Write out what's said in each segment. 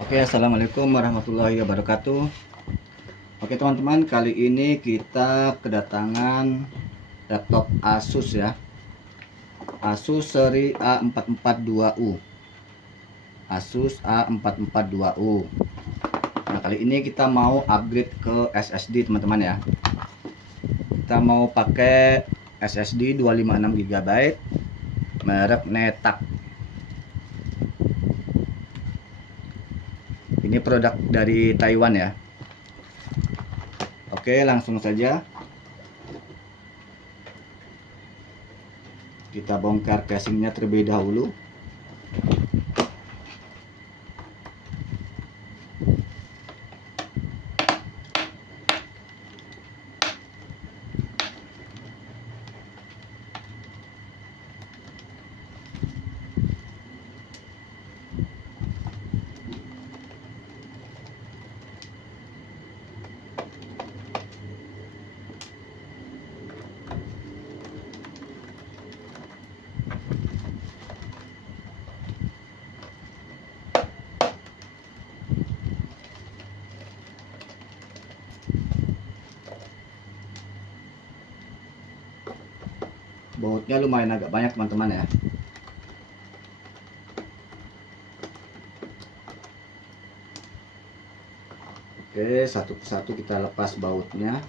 Oke, assalamualaikum warahmatullahi wabarakatuh. Oke teman-teman, kali ini kita kedatangan laptop Asus ya, Asus seri A442U, Asus A442U. Nah, kali ini kita mau upgrade ke SSD teman-teman ya. Kita mau pakai SSD 256 GB merek Netak. Ini produk dari Taiwan ya. Oke, langsung saja kita bongkar casingnya terlebih dahulu. Bautnya lumayan agak banyak teman-teman ya. Oke, satu persatu kita lepas bautnya.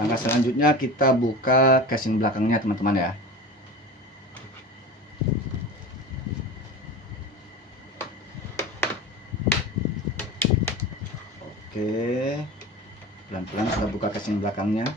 Langkah selanjutnya kita buka casing belakangnya teman-teman ya. Oke, pelan-pelan kita buka casing belakangnya.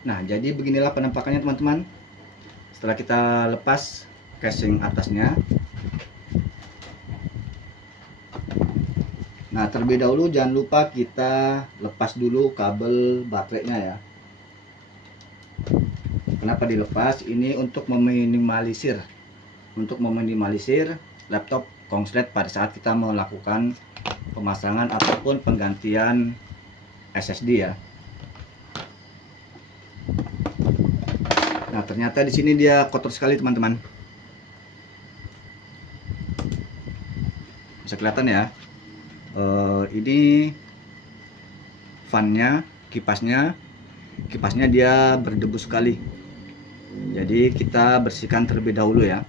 Nah, jadi beginilah penampakannya teman-teman. Setelah kita lepas casing atasnya. Nah, terlebih dahulu jangan lupa kita lepas dulu kabel baterainya ya. Kenapa dilepas? Ini untuk meminimalisir laptop konslet pada saat kita melakukan pemasangan ataupun penggantian SSD ya. ternyata di sini dia kotor sekali teman-teman. Bisa kelihatan ya. Ini fannya, kipasnya dia berdebu sekali. Jadi kita bersihkan terlebih dahulu ya.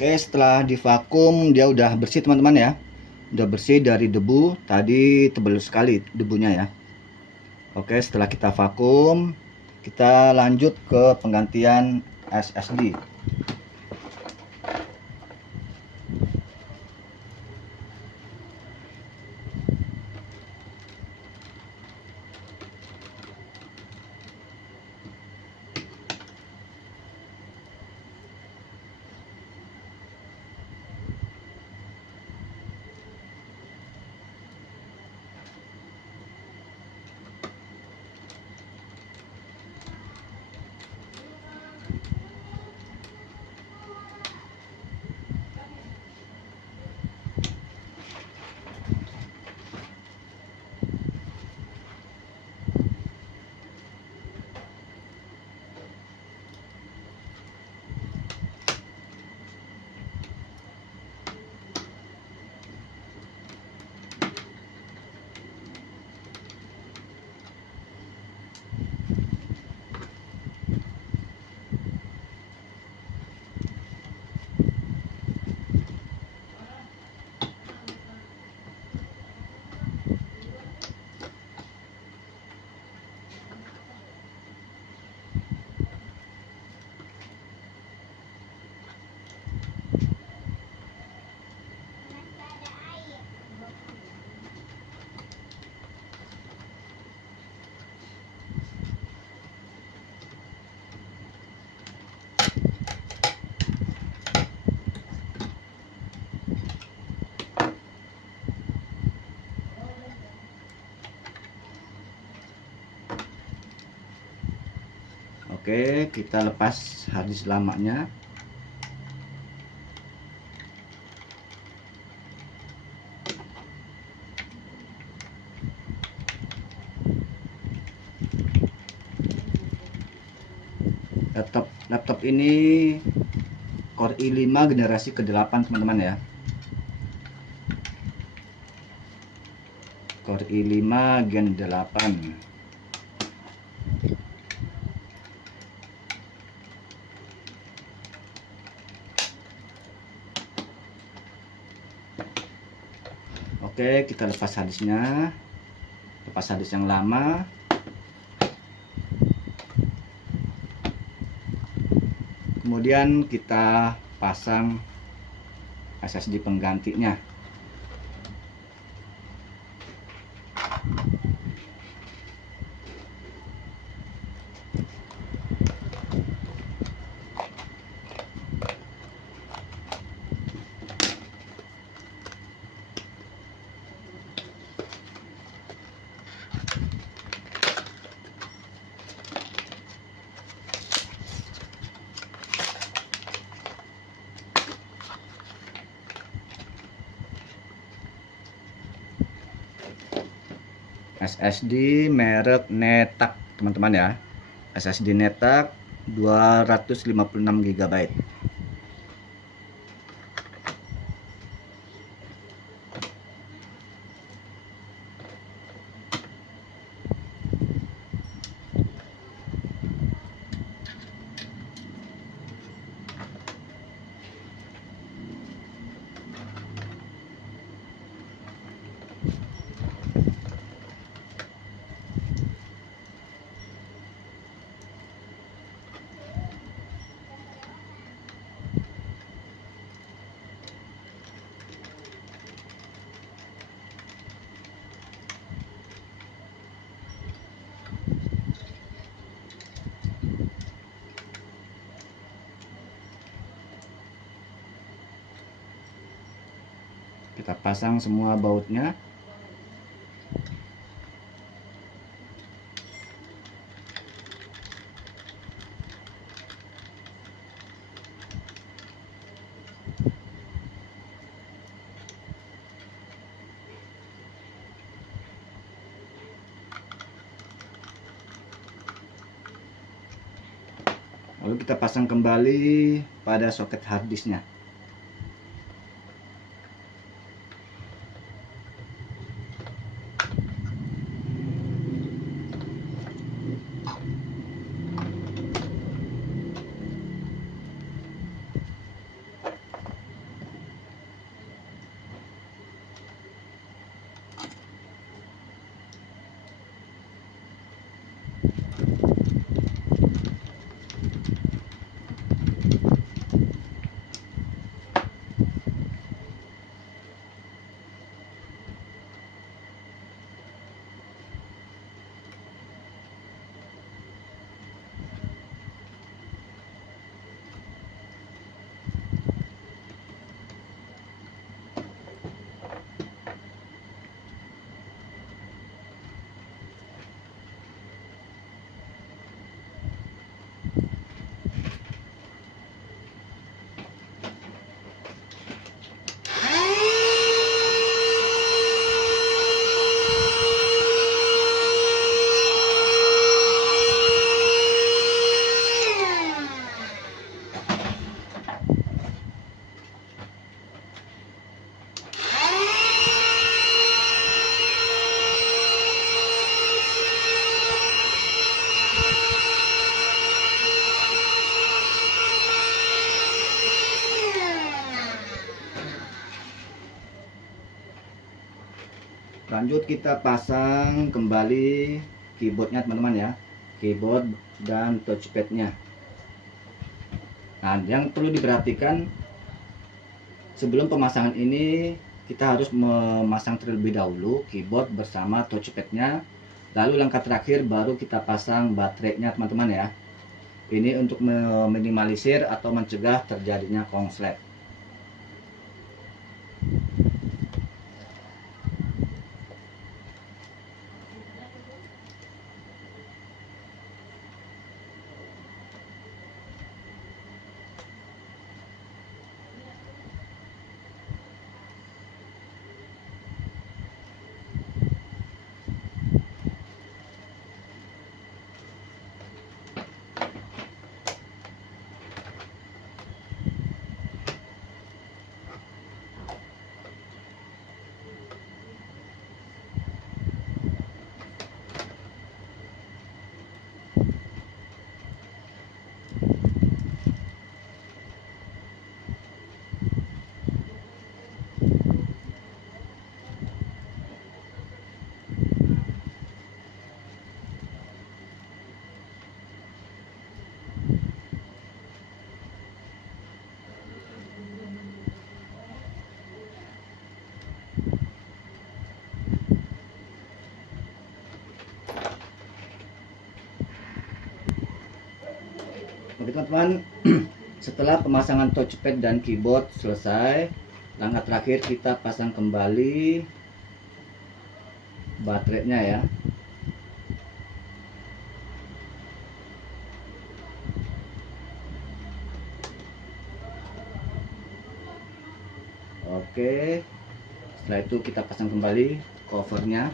Oke, setelah divakum dia udah bersih teman-teman ya. Udah bersih dari debu, tadi tebal sekali debunya ya. Oke, setelah kita vakum, kita lanjut ke penggantian SSD. Oke, kita lepas harddisk lamanya. Laptop ini Core i5 generasi ke-8 teman-teman ya. Core i5 Gen 8. Oke, kita lepas harddisknya. Lepas harddisk yang lama. Kemudian kita pasang SSD penggantinya. SSD merek Netak teman-teman ya. SSD Netak 256 GB. Kita pasang semua bautnya. Lalu kita pasang kembali pada soket harddisknya. Lanjut kita pasang kembali keyboardnya teman-teman ya, keyboard dan touchpadnya. Nah, yang perlu diperhatikan sebelum pemasangan ini kita harus memasang terlebih dahulu keyboard bersama touchpadnya. Lalu langkah terakhir baru kita pasang baterainya teman-teman ya. Ini untuk meminimalisir atau mencegah terjadinya konslet. Oke teman-teman, setelah pemasangan touchpad dan keyboard selesai, langkah terakhir kita pasang kembali baterainya ya. Oke, setelah itu kita pasang kembali covernya.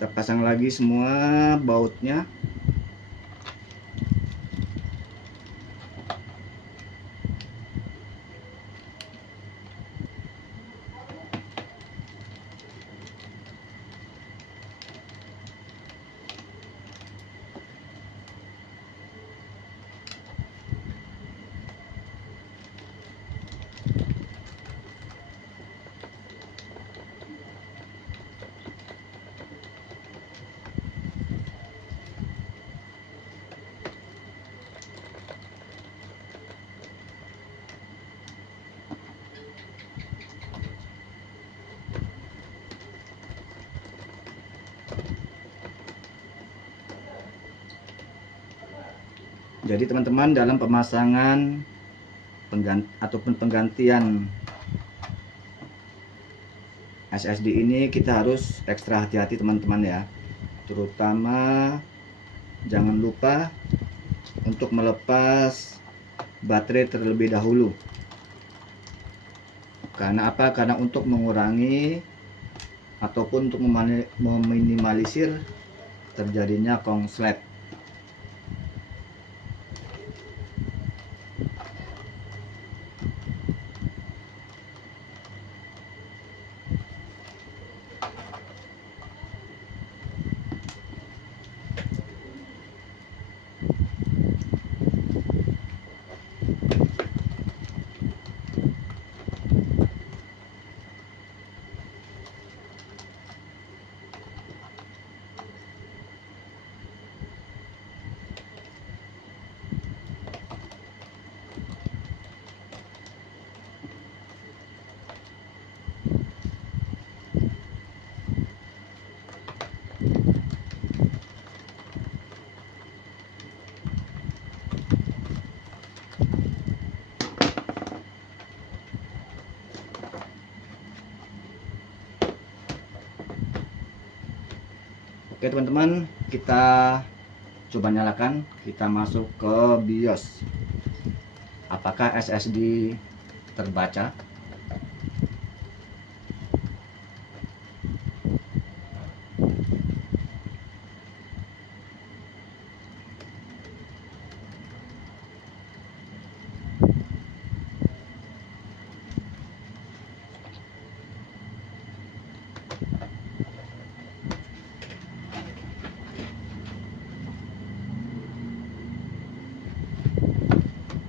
Kita pasang lagi semua bautnya. Jadi teman-teman, dalam pemasangan penggantian SSD ini kita harus ekstra hati-hati teman-teman ya. Terutama jangan lupa untuk melepas baterai terlebih dahulu. Karena apa? Karena untuk mengurangi ataupun untuk meminimalisir terjadinya konslet. Oke teman-teman, kita coba nyalakan, kita masuk ke BIOS. Apakah SSD terbaca?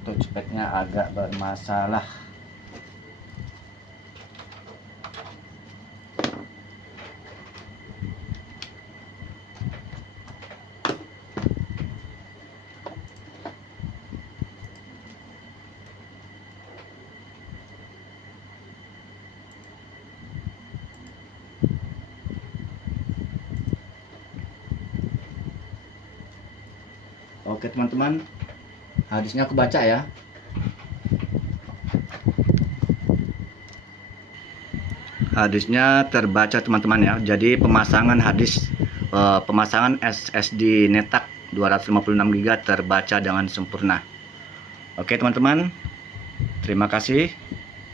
Touchpadnya agak bermasalah. Oke teman-teman, harddisknya kebaca ya. Harddisknya terbaca teman-teman ya. Jadi pemasangan pemasangan SSD NetApp 256 GB terbaca dengan sempurna. Oke teman-teman, terima kasih.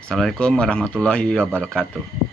Assalamualaikum warahmatullahi wabarakatuh.